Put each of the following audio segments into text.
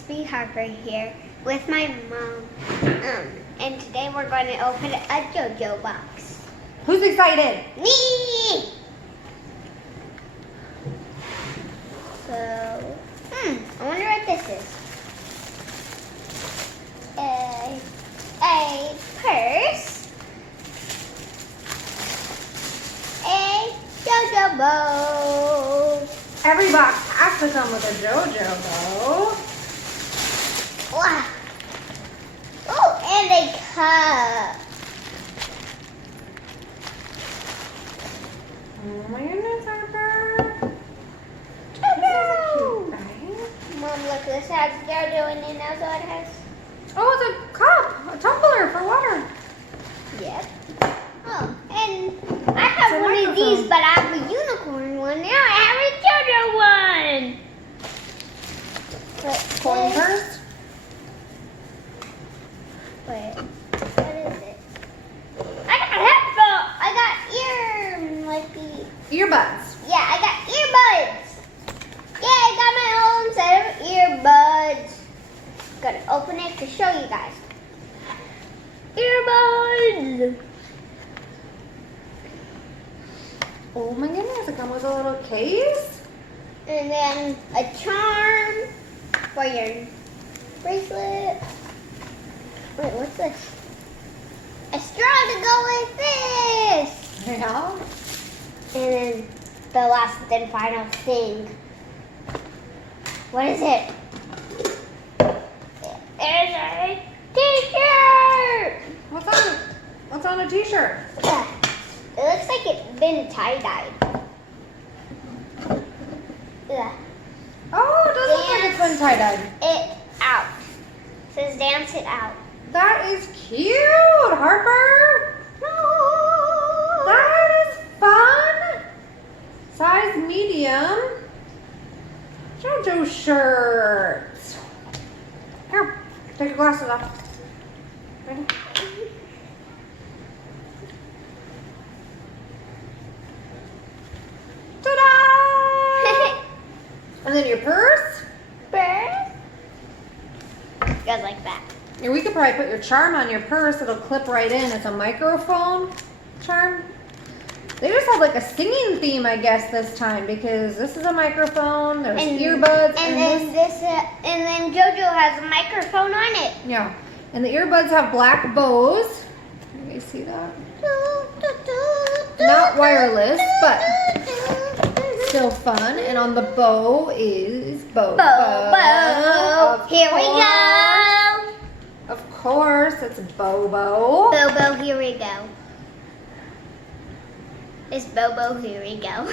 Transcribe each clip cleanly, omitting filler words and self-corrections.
it's me, Harper, here with my mom. And today we're going to open a JoJo box. Who's excited? Me! So, I wonder what this is. A purse. A JoJo bow. Every box has to come with a JoJo bow. Wow. Oh, and a cup. Oh my goodness, Harper. JoJo! This is cute, right? Mom, look, this has JoJo in it now, so it has. Oh, it's a cup, a tumbler for water. Yep. Oh, and I have It's a one of microphone. these, but I have a unicorn one. Now I have a JoJo one. But Coin this- purse. Wait, what is it? I got headphones. I got Earbuds. Yeah, I got earbuds. Yeah, I got my own set of earbuds. Gonna open it to show you guys. Earbuds. Oh my goodness, it comes with a little case. And then a charm for your bracelet. Wait, what's this? A straw to go with this. Yeah. And then the last and final thing. What is it? It's a t-shirt. What's on a t-shirt? Yeah. It looks like it's been tie-dyed. Yeah. Oh, it does look like it's been tie-dyed. It out. It says dance it out. That is cute, Harper. That is fun. Size medium. JoJo shirt. Here, take your glasses off. Ready? Ta-da! And then your purse. Purse. Goes like that. And we could probably put your charm on your purse. It'll clip right in. It's a microphone charm. They just have like a singing theme, I guess, this time because this is a microphone. There's earbuds, and then JoJo has a microphone on it. Yeah, and the earbuds have black bows. You guys see that? Not wireless, but still fun. And on the bow is Bow. Of Here we course. go. Of course, it's Bobo. Bobo, here we go. It's Bobo, here we go.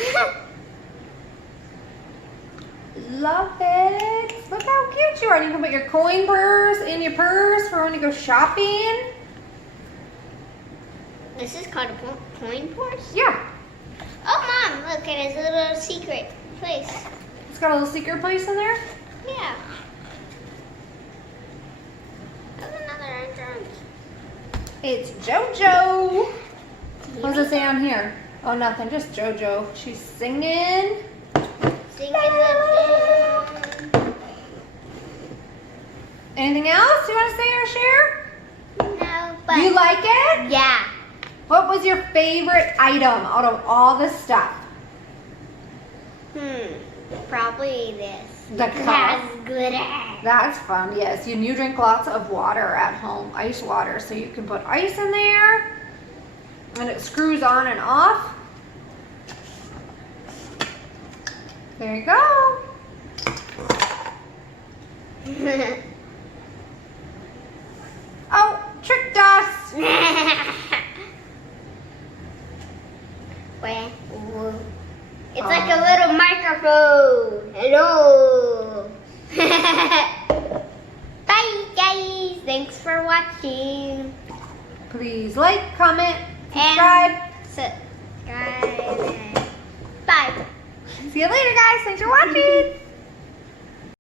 Love it. Look how cute you are. You can put your coin purse in your purse for when you go shopping. This is called a coin purse? Yeah. Oh, Mom, look, it has a little secret place. It's got a little secret place in there. Yeah. There's another entrance. It's JoJo. What does it say on here? Oh, nothing. Just JoJo. She's singing. Singing the tune. Anything else you want to say or share? No, but Do you like it? yeah. What was your favorite item out of all this stuff? Probably this. The It cup. has glitter. That's fun, yes. And you drink lots of water at home, ice water, so you can put ice in there. And it screws on and off. There you go. Oh, tricked us. Wait, ooh. It's like a little microphone. Hello. Bye, guys. Thanks for watching. Please like, comment, subscribe. Subscribe. Bye. See you later, guys. Thanks for watching.